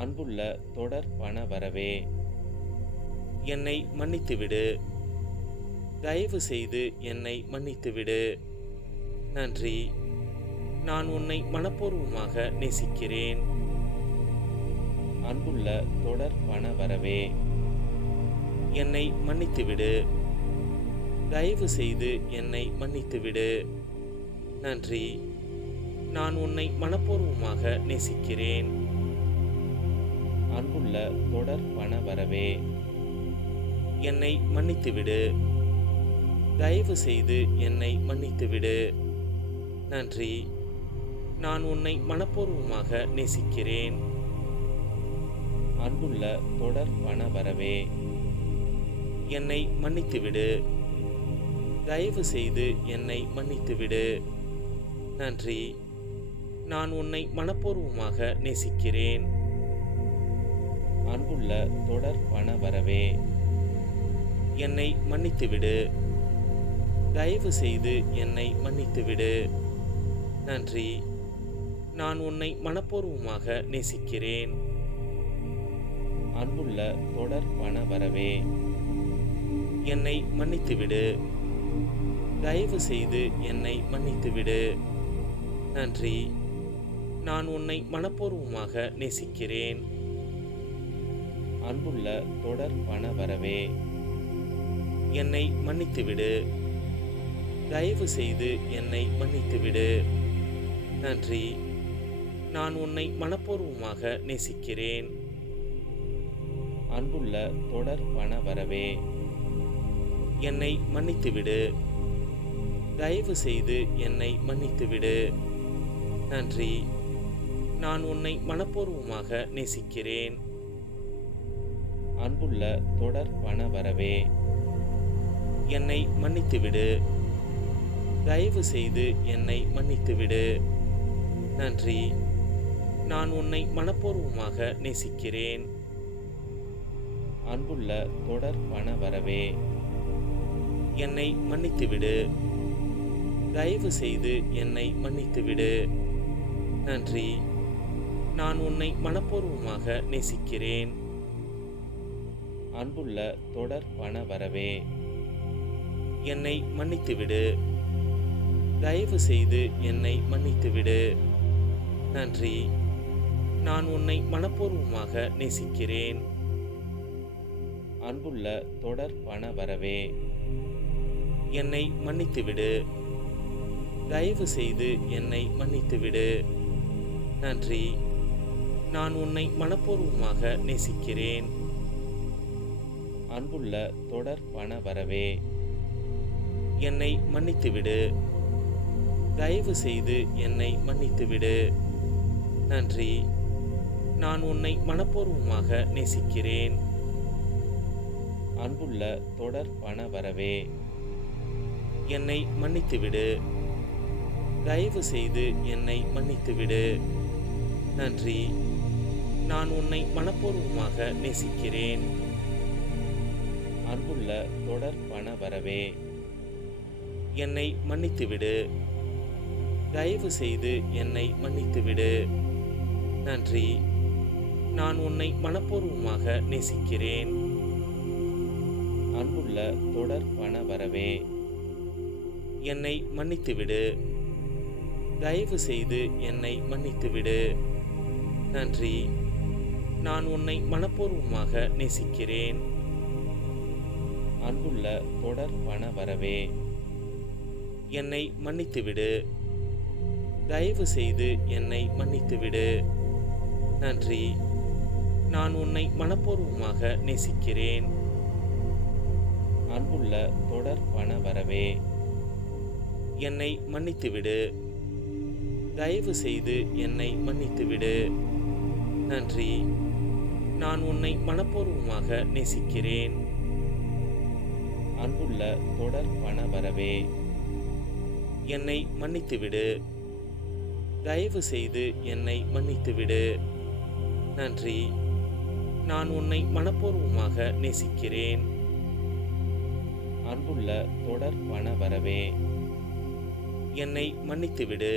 அன்புள்ள தொடர் பண வரவே, என்னை மன்னித்துவிடு. தயவு செய்து என்னை மன்னித்துவிடு. நன்றி. நான் உன்னை மனப்பூர்வமாக நேசிக்கிறேன். அன்புள்ள தொடர் பண வரவே, என்னை மன்னித்துவிடு. தயவு செய்து என்னை மன்னித்துவிடு. நன்றி. நான் உன்னை மனப்பூர்வமாக நேசிக்கிறேன். அன்புள்ள தொடர் பண வரவே, என்னை மன்னித்துவிடு. தயவு செய்து என்னை மன்னித்துவிடு. நன்றி. நான் உன்னை மனப்பூர்வமாக நேசிக்கிறேன். அன்புள்ள தொடர் பண வரவே, என்னை மன்னித்துவிடு. தயவு செய்து என்னை மன்னித்துவிடு. நன்றி. நான் உன்னை மனப்பூர்வமாக நேசிக்கிறேன். அன்புள்ள தொடர் பண வரவே, என்னை மன்னித்துவிடு. தயவு செய்து என்னை மன்னித்துவிடு. நன்றி. நான் உன்னை மனப்பூர்வமாக நேசிக்கிறேன். அன்புள்ள தொடர் பண வரவே, என்னை மன்னித்துவிடு. தயவு செய்து என்னை மன்னித்துவிடு. நன்றி. நான் உன்னை மனப்பூர்வமாக நேசிக்கிறேன். அன்புள்ள தொடர் பண வரவே, என்னை மன்னித்துவிடு. தயவு செய்து என்னை மன்னித்துவிடு. நன்றி. நான் உன்னை மனப்பூர்வமாக நேசிக்கிறேன். அன்புள்ள தொடர் பண வரவே, என்னை மன்னித்துவிடு. தயவு செய்து என்னை மன்னித்துவிடு. நன்றி. நான் உன்னை மனப்பூர்வமாக நேசிக்கிறேன். அன்புள்ள தொடர் பண வரவே, என்னை மன்னித்துவிடு. தயவு செய்து என்னை மன்னித்துவிடு. நன்றி. நான் உன்னை மனப்பூர்வமாக நேசிக்கிறேன். அன்புள்ள தொடர் பண வரவே, என்னை மன்னித்துவிடு. தயவு செய்து என்னை மன்னித்துவிடு. நன்றி. நான் உன்னை மனப்பூர்வமாக நேசிக்கிறேன். அன்புள்ள தொடர் பண வரவே, என்னை மன்னித்துவிடு. தயவு செய்து என்னை மன்னித்துவிடு. நன்றி. நான் உன்னை மனப்பூர்வமாக நேசிக்கிறேன். அன்புள்ள தொடர் பண வரவே, என்னை மன்னித்துவிடு. தயவு செய்து என்னை மன்னித்துவிடு. நன்றி. நான் உன்னை மனப்பூர்வமாக நேசிக்கிறேன். அன்புள்ள தொடர் பண வரவே, என்னை மன்னித்துவிடு. தயவு செய்து என்னை மன்னித்துவிடு. நன்றி. நான் உன்னை மனப்பூர்வமாக நேசிக்கிறேன். அன்புள்ள தொடர் பண வரவே, என்னை மன்னித்துவிடு. தயவு செய்து என்னை மன்னித்துவிடு. நன்றி. நான் உன்னை மனப்பூர்வமாக நேசிக்கிறேன். அன்புள்ள தொடர் பண வரவே, என்னை மன்னித்துவிடு. தயவு செய்து என்னை மன்னித்துவிடு. நன்றி. நான் உன்னை மனப்பூர்வமாக நேசிக்கிறேன். அன்புள்ள தொடர் பண வரவே, என்னை மன்னித்துவிடு. தயவு செய்து என்னை மன்னித்துவிடு. நன்றி. நான் உன்னை மனப்பூர்வமாக நேசிக்கிறேன். அன்புள்ள தொடர் பண வரவே, என்னை மன்னித்துவிடு. தயவு செய்து என்னை மன்னித்துவிடு. நன்றி. நான் உன்னை மனப்பூர்வமாக நேசிக்கிறேன். அன்புள்ள தொடர் பண வரவே, என்னை மன்னித்துவிடு. தயவு செய்து என்னை மன்னித்துவிடு. நன்றி. நான் உன்னை மனப்பூர்வமாக நேசிக்கிறேன். அன்புள்ள தொடர் பண வரவே, என்னை மன்னித்துவிடு. தயவு செய்து என்னை மன்னித்துவிடு. நன்றி. நான் உன்னை மனப்பூர்வமாக நேசிக்கிறேன். அன்புள்ள தொடர் பண வரவே, என்னை மன்னித்துவிடு.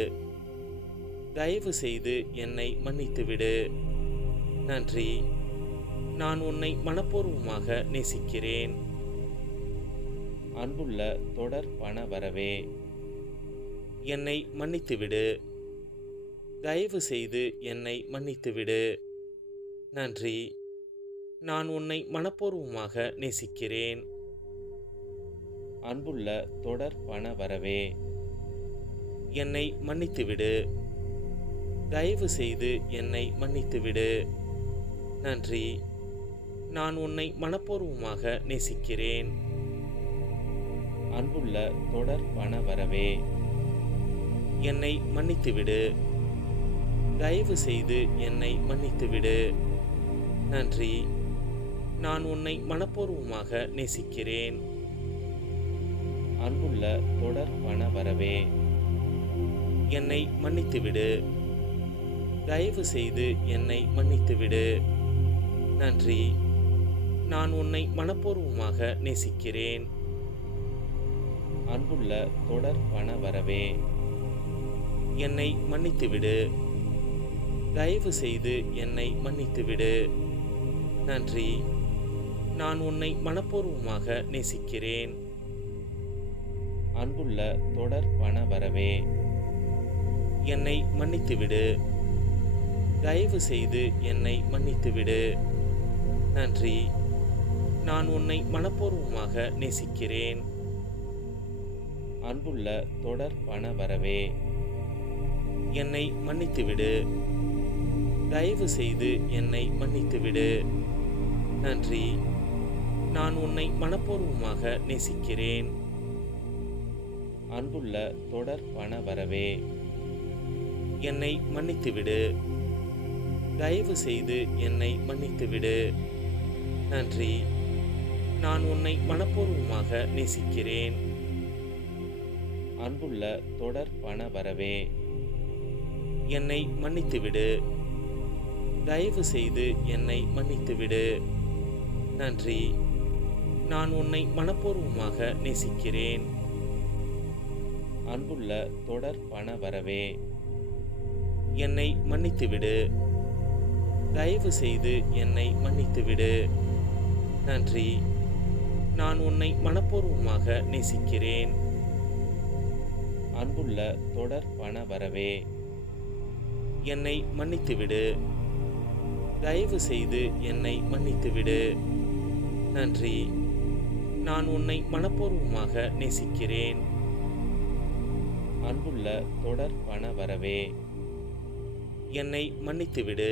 தயவு செய்து என்னை மன்னித்துவிடு. நன்றி. நான் உன்னை மனப்பூர்வமாக நேசிக்கிறேன். அன்புள்ள தொடர் பண வரவே, என்னை மன்னித்துவிடு. தயவு செய்து என்னை மன்னித்துவிடு. நன்றி. நான் உன்னை மனப்பூர்வமாக நேசிக்கிறேன். அன்புள்ள தொடர் பண வரவே, என்னை மன்னித்துவிடு. தயவு செய்து என்னை மன்னித்துவிடு. நன்றி. நான் உன்னை மனப்பூர்வமாக நேசிக்கிறேன். அன்புள்ள தொடர் பண வரவே, என்னை மன்னித்துவிடு. தயவு செய்து என்னை மன்னித்துவிடு. நன்றி. நான் உன்னை மனப்பூர்வமாக நேசிக்கிறேன். அன்புள்ள தொடர் பண வரவே, என்னை மன்னித்துவிடு. தயவு செய்து என்னை மன்னித்துவிடு. நன்றி. நான் உன்னை மனப்பூர்வமாக நேசிக்கிறேன். அன்புள்ள தொடர் பண வரவே, என்னை மன்னித்துவிடு. தயவு செய்து என்னை மன்னித்துவிடு. நன்றி. நான் உன்னை மனப்பூர்வமாக நேசிக்கிறேன். அன்புள்ள தொடர் பண வரவே, என்னை மன்னித்துவிடு. தயவு செய்து என்னை மன்னித்துவிடு. நன்றி. நான் உன்னை மனப்பூர்வமாக நேசிக்கிறேன். அன்புள்ள தொடர் பண வரவே, என்னை மன்னித்துவிடு. தயவு செய்து என்னை மன்னித்துவிடு. நன்றி. நான் உன்னை மனப்பூர்வமாக நேசிக்கிறேன். அன்புள்ள தொடர் பண வரவே, என்னை மன்னித்துவிடு. தயவு செய்து என்னை மன்னித்துவிடு. நன்றி. நான் உன்னை மனப்பூர்வமாக நேசிக்கிறேன். அன்புள்ள தொடர் பண வரவே, என்னை மன்னித்துவிடு. தயவு செய்து என்னை மன்னித்துவிடு. நன்றி. நான் உன்னை மனப்பூர்வமாக நேசிக்கிறேன். அன்புள்ள தொடர் பண வரவே, என்னை மன்னித்துவிடு. தயவு செய்து என்னை மன்னித்துவிடு. நன்றி. நான் உன்னை மனப்பூர்வமாக நேசிக்கிறேன். அன்புள்ள தொடர் பண வரவே, என்னை மன்னித்துவிடு. தயவு செய்து என்னை மன்னித்துவிடு. நன்றி. நான் உன்னை மனப்பூர்வமாக நேசிக்கிறேன். அன்புள்ள தொடர் பண வரவே, என்னை மன்னித்துவிடு.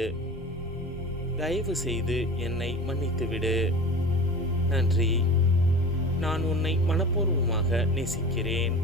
தயவு செய்து என்னை மன்னித்துவிடு. நன்றி. நான் உன்னை மனப்பூர்வமாக நேசிக்கிறேன்.